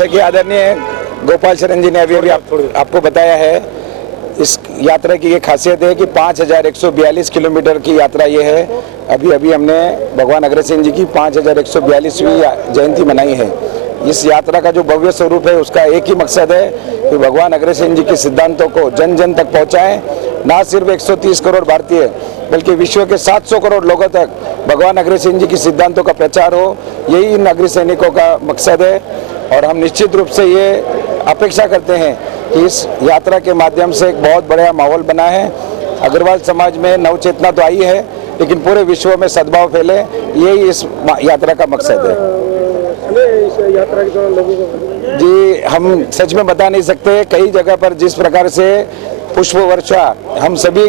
जैसे कि आदरणीय गोपाल शरण जी ने अभी आपको बताया है, इस यात्रा की ये खासियत है कि 5142 किलोमीटर की यात्रा ये है। अभी हमने भगवान अग्रसेन जी की 5142वीं जयंती मनाई है। इस यात्रा का जो भव्य स्वरूप है उसका एक ही मकसद है कि भगवान अग्रसेन जी के सिद्धांतों को जन जन तक पहुंचाएं। ना सिर्फ 130 करोड़ भारतीय बल्कि विश्व के 700 करोड़ लोगों तक भगवान अग्रसेन जी के सिद्धांतों का प्रचार हो, यही इन अग्रसैनिकों का मकसद है। और हम निश्चित रूप से ये अपेक्षा करते हैं कि इस यात्रा के माध्यम से एक बहुत बड़ा माहौल बना है। अग्रवाल समाज में नवचेतना तो आई है, लेकिन पूरे विश्व में सद्भाव फैले, यही इस यात्रा का मकसद है। इस यात्रा के दौरान लोगों को जी हम सच में बता नहीं सकते, कई जगह पर जिस प्रकार से पुष्प वर्षा हम सभी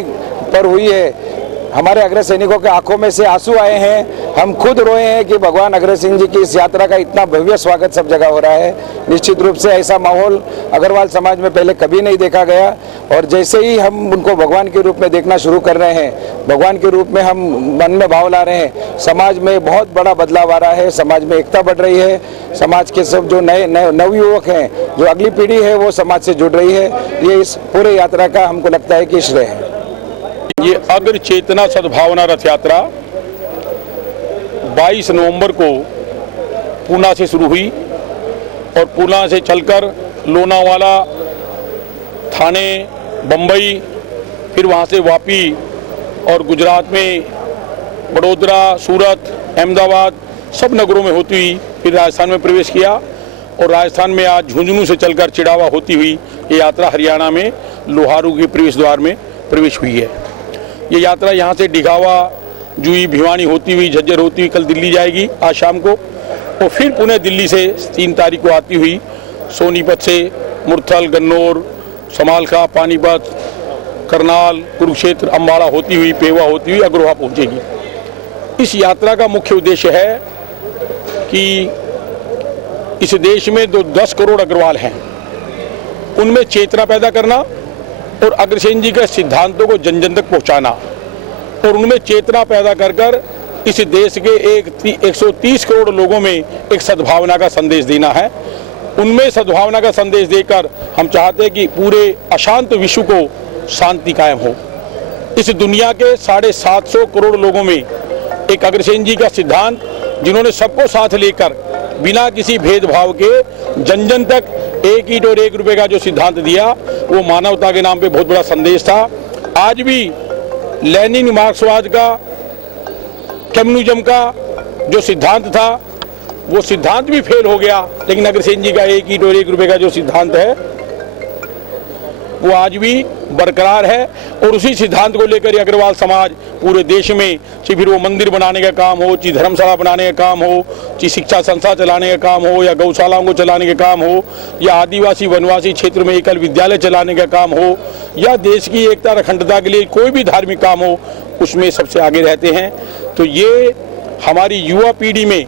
पर हुई है, हमारे अग्रसैनिकों के आंखों में से आंसू आए हैं। हम खुद रोए हैं कि भगवान अग्रसेन जी की इस यात्रा का इतना भव्य स्वागत सब जगह हो रहा है। निश्चित रूप से ऐसा माहौल अग्रवाल समाज में पहले कभी नहीं देखा गया। और जैसे ही हम उनको भगवान के रूप में देखना शुरू कर रहे हैं, भगवान के रूप में हम मन में भाव ला रहे हैं, समाज में बहुत बड़ा बदलाव आ रहा है, समाज में एकता बढ़ रही है। समाज के सब जो नए नवयुवक हैं, जो अगली पीढ़ी है, वो समाज से जुड़ रही है। ये इस पूरे यात्रा का हमको लगता है कि श्रेय है। ये अग्र चेतना सद्भावना रथ यात्रा 22 नवंबर को पूना से शुरू हुई और पूना से चलकर लोनावाला, थाने, बम्बई, फिर वहाँ से वापी और गुजरात में बड़ोदरा, सूरत, अहमदाबाद सब नगरों में होती हुई फिर राजस्थान में प्रवेश किया। और राजस्थान में आज झुंझुनू से चलकर चिड़ावा होती हुई ये यात्रा हरियाणा में लोहारू के प्रवेश द्वार में प्रवेश हुई है। ये यात्रा यहाँ से डिघावा, जुई, भिवानी होती हुई, झज्जर होती हुई कल दिल्ली जाएगी आज शाम को, और फिर पुणे दिल्ली से 3 तारीख को आती हुई सोनीपत से मुरथल, गन्नौर, समालखा, पानीपत, करनाल, कुरुक्षेत्र, अम्बाड़ा होती हुई, पेवा होती हुई अग्रोहा पहुँचेगी। इस यात्रा का मुख्य उद्देश्य है कि इस देश में 10 करोड़ अग्रवाल हैं, उनमें चेतना पैदा करना और अग्रसेन जी के सिद्धांतों को जन जन तक पहुंचाना और उनमें चेतना पैदा कर कर इस देश के 130 करोड़ लोगों में एक सद्भावना का संदेश देना है। उनमें सद्भावना का संदेश देकर हम चाहते हैं कि पूरे अशांत विश्व को शांति कायम हो। इस दुनिया के 750 करोड़ लोगों में एक अग्रसेन जी का सिद्धांत, जिन्होंने सबको साथ लेकर बिना किसी भेदभाव के जन जन तक 1 ईंट और 1 रुपए का जो सिद्धांत दिया, वो मानवता के नाम पे बहुत बड़ा संदेश था। आज भी लेनिन मार्क्सवाद का, कम्युनिज्म का जो सिद्धांत था, वो सिद्धांत भी फेल हो गया, लेकिन अग्रसेन जी का 1 ईंट और 1 रुपए का जो सिद्धांत है वो आज भी बरकरार है। और उसी सिद्धांत को लेकर अग्रवाल समाज पूरे देश में, चाहे फिर वो मंदिर बनाने का काम हो, चाहे धर्मशाला बनाने का काम हो, चाहे शिक्षा संस्था चलाने का काम हो, या गौशालाओं को चलाने का काम हो, या आदिवासी वनवासी क्षेत्र में एकल विद्यालय चलाने का काम हो, या देश की एकता और अखंडता के लिए कोई भी धार्मिक काम हो, उसमें सबसे आगे रहते हैं। तो ये हमारी युवा पीढ़ी में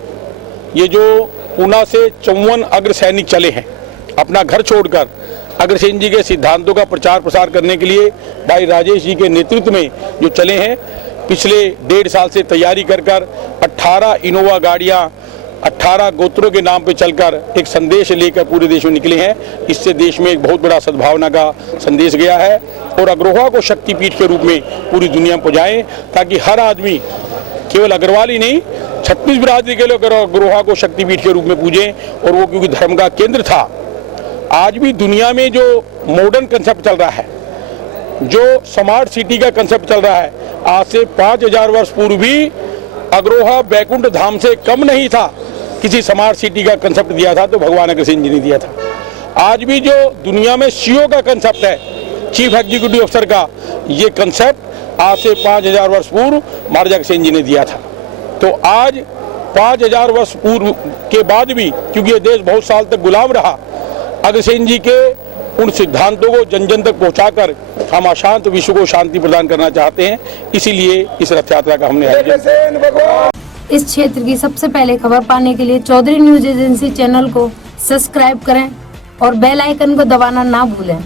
ये जो पूना से 54 अग्र सैनिक चले हैं अपना घर छोड़कर अग्रसेन जी के सिद्धांतों का प्रचार प्रसार करने के लिए, भाई राजेश जी के नेतृत्व में जो चले हैं, पिछले 1.5 साल से तैयारी कर 18 इनोवा गाड़ियां 18 गोत्रों के नाम पे चलकर एक संदेश लेकर पूरे देश में निकले हैं। इससे देश में एक बहुत बड़ा सद्भावना का संदेश गया है और अग्रोहा को शक्तिपीठ के रूप में पूरी दुनिया में पहुँचाएं, ताकि हर आदमी, केवल अग्रवाल ही नहीं, 36 बिरादरी के लोग अग्रोहा को शक्तिपीठ के रूप में पूजें। और वो क्योंकि धर्म का केंद्र था। आज भी दुनिया में जो मॉडर्न कंसेप्ट चल रहा है, जो स्मार्ट सिटी का कंसेप्ट चल रहा है, आज से 5000 वर्ष पूर्व भी अग्रोहा बैकुंठ धाम से कम नहीं था। किसी स्मार्ट सिटी का कंसेप्ट दिया था तो भगवान अग्रसेन जी ने दिया था। आज भी जो दुनिया में सीईओ का कंसेप्ट है, चीफ एग्जीक्यूटिव ऑफिसर का, ये कंसेप्ट आज से 5000 वर्ष पूर्व महाराज अग्रसेन जी ने दिया था। तो आज 5000 वर्ष पूर्व के बाद भी, क्योंकि ये देश बहुत साल तक गुलाम रहा, अग्रसेन जी के उन सिद्धांतों को जन जन तक पहुंचाकर हम अशांत विश्व को शांति प्रदान करना चाहते हैं। इसीलिए इस रथ यात्रा का हमने आयोजन। इस क्षेत्र की सबसे पहले खबर पाने के लिए चौधरी न्यूज एजेंसी चैनल को सब्सक्राइब करें और बेल आइकन को दबाना ना भूलें।